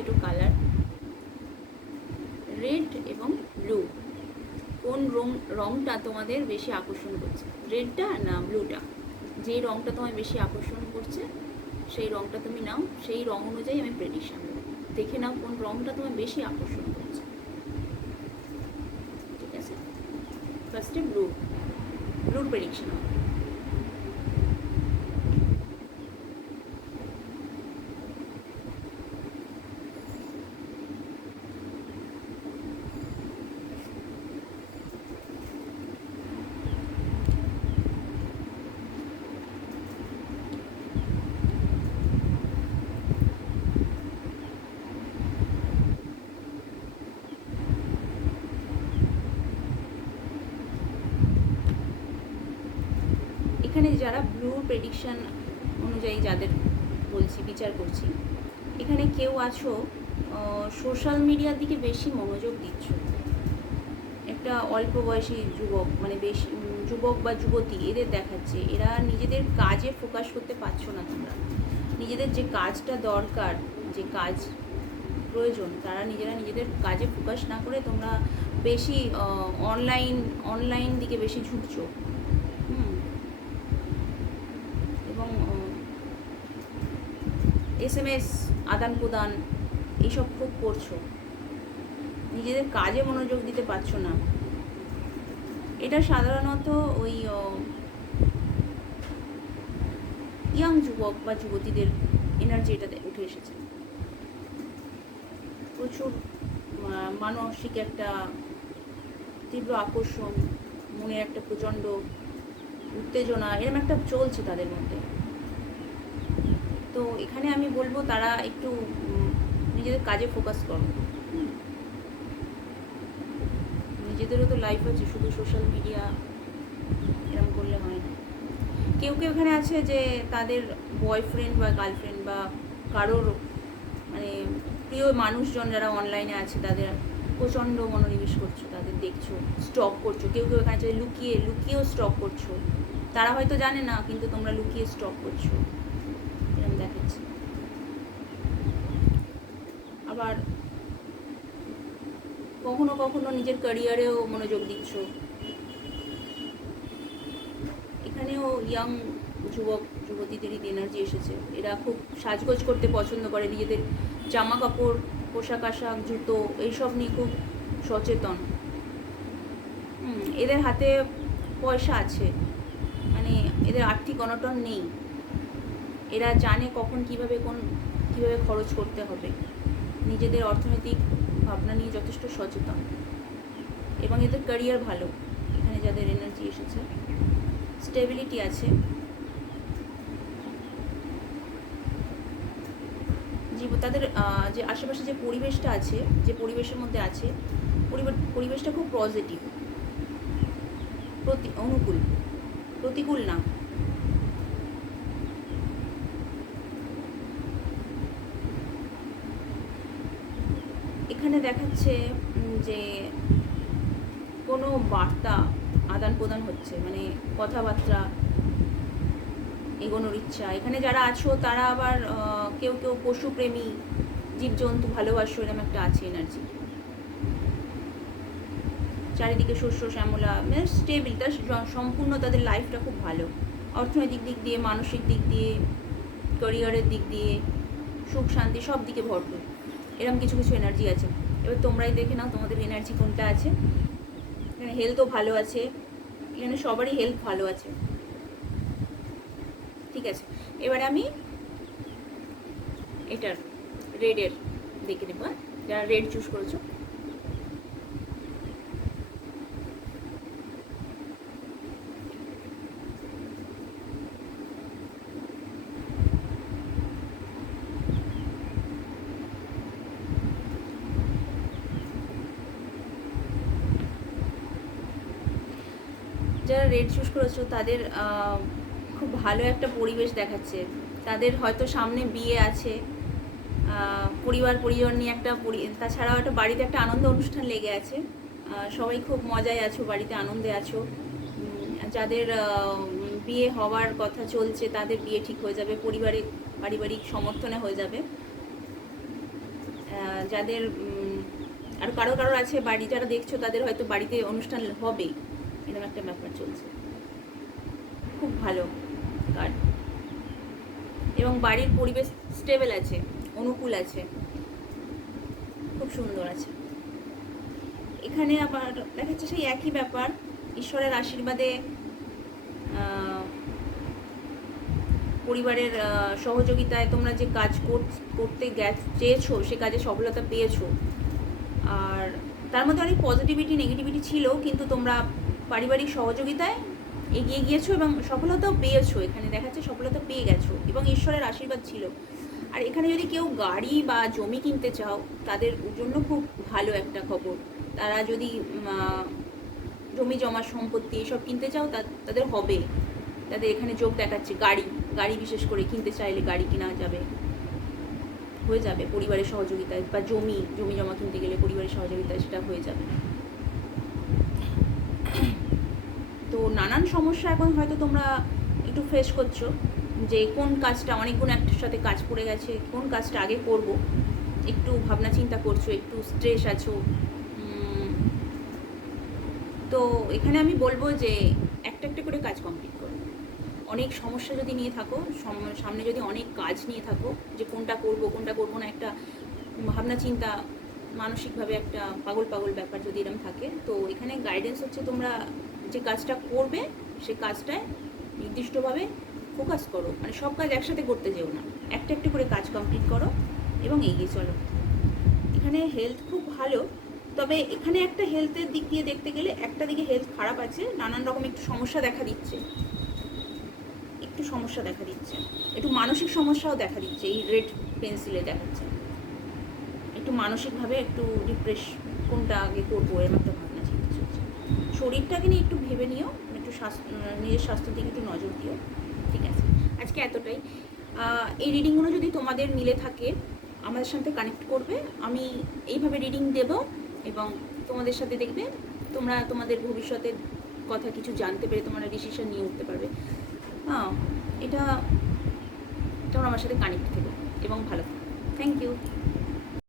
দুটো colour, red এবং blue. কোন রংটা তোমাদের বেশি আকর্ষণ করছে, রেডটা না ব্লুটা? যেই রংটা তোমায় বেশি আকর্ষণ করছে সেই রংটা তুমি নাও, সেই রং অনুযায়ী আমি প্রেডিকশন দেবো। দেখে নাও কোন রংটা তোমায় বেশি আকর্ষণ করছে। ঠিক আছে, ফার্স্টে ব্লুর প্রেডিকশন হবে। এখানে যারা ব্লু প্রেডিকশন অনুযায়ী যাদের বলছি, বিচার করছি, এখানে কেউ আছো সোশ্যাল মিডিয়ার দিকে বেশি মনোযোগ দিচ্ছ। একটা অল্প বয়সী যুবক, মানে বেশি যুবক বা যুবতী, এদের দেখাচ্ছে এরা নিজেদের কাজে ফোকাস করতে পারছো না। তোমরা নিজেদের যে কাজটা দরকার, যে কাজ প্রয়োজন, তারা নিজেদের কাজে ফোকাস না করে তোমরা বেশি অনলাইন দিকে বেশি ঝুঁকছো। এবং SMS আদান প্রদান এইসব খুব করছো, নিজেদের কাজে মনোযোগ দিতে পারছো না। এটা সাধারণত ওই ইয়াং যুবক বা যুবতীদের এনার্জি এটাতে উঠে এসেছে। প্রচুর মানসিক একটা তীব্র আকর্ষণ, মনে একটা প্রচণ্ড উত্তেজনা, এরকম একটা চলছে তাদের মধ্যে। তো এখানে আমি বলবো তারা একটু নিজেদের কাজে ফোকাস করো। নিজেদেরও তো লাইফ আছে, শুধু সোশ্যাল মিডিয়া এরকম করলে হয় না। কেউ কেউ এখানে আছে যে তাদের বয়ফ্রেন্ড বা গার্লফ্রেন্ড বা কারোর মানে প্রিয় মানুষজন যারা অনলাইনে আছে তাদের প্রচণ্ড মনোনিবেশ করছো, তাদের দেখছো, স্টক করছো। কেউ কেউ এখানে আছে লুকিয়েও স্টক করছো। তারা হয়তো জানে না, কিন্তু তোমরা লুকিয়ে স্টক করছো, এরকম দেখাচ্ছে। আবার কখনো কখনো নিজের ক্যারিয়ারেও মনোযোগ দিচ্ছ। এখানেও ইয়াং যুবক যুবতীদেরই এনার্জি এসেছে। এরা খুব সাজগোজ করতে পছন্দ করে, নিজেদের জামা কাপড়, পোশাক আশাক, জুতো এইসব নিয়ে খুব সচেতন। এদের হাতে পয়সা আছে, মানে এদের আর্থিক অনটন নেই। এরা জানে কখন কিভাবে খরচ করতে হবে। নিজেদের অর্থনৈতিক ভাবনা নিয়ে যথেষ্ট সচেতন, এবং এদের ক্যারিয়ার ভালো। এখানে যাদের এনার্জি এসেছে, স্টেবিলিটি আছে, তাদের যে আশেপাশে যে পরিবেশটা আছে, যে পরিবেশের মধ্যে আছে, পরিবেশটা খুব পজিটিভ, প্রতিকূল না। এখানে দেখাচ্ছে যে কোনো বার্তা আদান প্রদান হচ্ছে, মানে কথাবার্তা এগোনোর ইচ্ছা। এখানে যারা আছো তারা আবার কেউ কেউ পশুপ্রেমী, জীবজন্তু ভালোবাসো, এরকম একটা আছে এনার্জি। চারিদিকে শস্য শ্যামলা, মানে স্টেবিল, তার সম্পূর্ণ তাদের লাইফটা খুব ভালো। অর্থনৈতিক দিক দিয়ে, মানসিক দিক দিয়ে, ক্যারিয়ারের দিক দিয়ে, সুখ শান্তি সব দিকে ভরপুর। এরকম কিছু কিছু এনার্জি আছে। এবার তোমরাই দেখে নাও তোমাদের এনার্জি কোনটা আছে। এখানে হেলথও ভালো আছে, এখানে সবারই হেলথ ভালো আছে। ঠিক আছে, এবারে আমি এটার রেডের দেখে নেব। যারা রেড চুজ করেছো, যারা রেড চুজ করেছো তাদের খুব ভালো একটা পরিবেশ দেখাচ্ছে। তাদের হয়তো সামনে বিয়ে আছে, পরিবার নিয়ে একটা তাছাড়াও একটা বাড়িতে একটা আনন্দ অনুষ্ঠান লেগে আছে। সবাই খুব মজায় আছো, বাড়িতে আনন্দে আছো। যাদের বিয়ে হওয়ার কথা চলছে তাদের বিয়ে ঠিক হয়ে যাবে, পারিবারিক সমর্থনে হয়ে যাবে। যাদের আর কারোর আছে বাড়ি, যারা দেখছো তাদের হয়তো বাড়িতে অনুষ্ঠান হবে, এরকম একটা ব্যাপার চলছে। খুব ভালো কার্ড, এবং বাড়ির পরিবেশ স্টেবল আছে, অনুকূল আছে, খুব সুন্দর আছে। এখানে আবার দেখাচ্ছে সেই একই ব্যাপার, ঈশ্বরের আশীর্বাদে, পরিবারের সহযোগিতায় তোমরা যে কাজ করতে চেয়েছো সে কাজে সফলতা পেয়েছো। আর তার মধ্যে অনেক পজিটিভিটি নেগেটিভিটি ছিল, কিন্তু তোমরা পারিবারিক সহযোগিতায় এগিয়ে গিয়েছো এবং সফলতাও পেয়েছো। এখানে দেখাচ্ছে সফলতা পেয়ে গেছো এবং ঈশ্বরের আশীর্বাদ ছিল। আর এখানে যদি কেউ গাড়ি বা জমি কিনতে চাও, তাদের জন্য খুব ভালো একটা খবর। তারা যদি জমি জমা সম্পত্তি এসব কিনতে চাও, তাদের হবে, তাদের এখানে যোগ দেখাচ্ছে। গাড়ি বিশেষ করে কিনতে চাইলে গাড়ি কেনা যাবে, হয়ে যাবে পরিবারের সহযোগিতায়, বা জমি জমা কিনতে গেলে পরিবারের সহযোগিতায় সেটা হয়ে যাবে। তো নানান সমস্যা এখন হয়তো তোমরা একটু ফেস করছো, যে কোন কাজটা, অনেকগুলো একটার সাথে কাজ পড়ে গেছে, কোন কাজটা আগে করব, একটু ভাবনা চিন্তা করছো, একটু স্ট্রেস আছো। তো এখানে আমি বলবো যে একটা করে কাজ কমপ্লিট করো। অনেক সমস্যা যদি নিয়ে থাকো, সামনে যদি অনেক কাজ নিয়ে থাকো, যে কোনটা করব না, একটা ভাবনা চিন্তা, মানসিকভাবে একটা পাগল ব্যাপার যদি এরকম থাকে, তো এখানে গাইডেন্স হচ্ছে তোমরা যে কাজটা করবে সে কাজটায় নির্দিষ্টভাবে ফোকাস করো। মানে সব কাজ একসাথে করতে যেও না, একটা করে কাজ কমপ্লিট করো এবং এগিয়ে চলো। এখানে হেলথ খুব ভালো, তবে এখানে একটা হেলথের দিক দিয়ে দেখতে গেলে একটা দিকে হেলথ খারাপ আছে, নানান রকম একটু সমস্যা দেখা দিচ্ছে, একটু মানসিক সমস্যাও দেখা দিচ্ছে। এই রেড পেন্সিলে দেখাচ্ছে একটু মানসিকভাবে একটু ডিপ্রেস, কোনটা আগে করবো এরকম একটা ভাবনা চিন্তা চলছে। শরীরটাকে নিয়ে একটু ভেবে নিও, একটু নিজের স্বাস্থ্যের দিকে একটু নজর দিও। ঠিক আছে, আজকে এতটাই। এই রিডিংগুলো যদি তোমাদের মিলে থাকে আমাদের সাথে কানেক্ট করবে, আমি এইভাবে রিডিং দেব এবং তোমাদের সাথে দেখবে তোমরা তোমাদের ভবিষ্যতের কথা কিছু জানতে পেরে তোমরা ডিসিশন নিয়ে উঠতে পারবে। এটা তোমরা আমার সাথে কানেক্ট থেকো এবং ভালো থাকো। Thank you.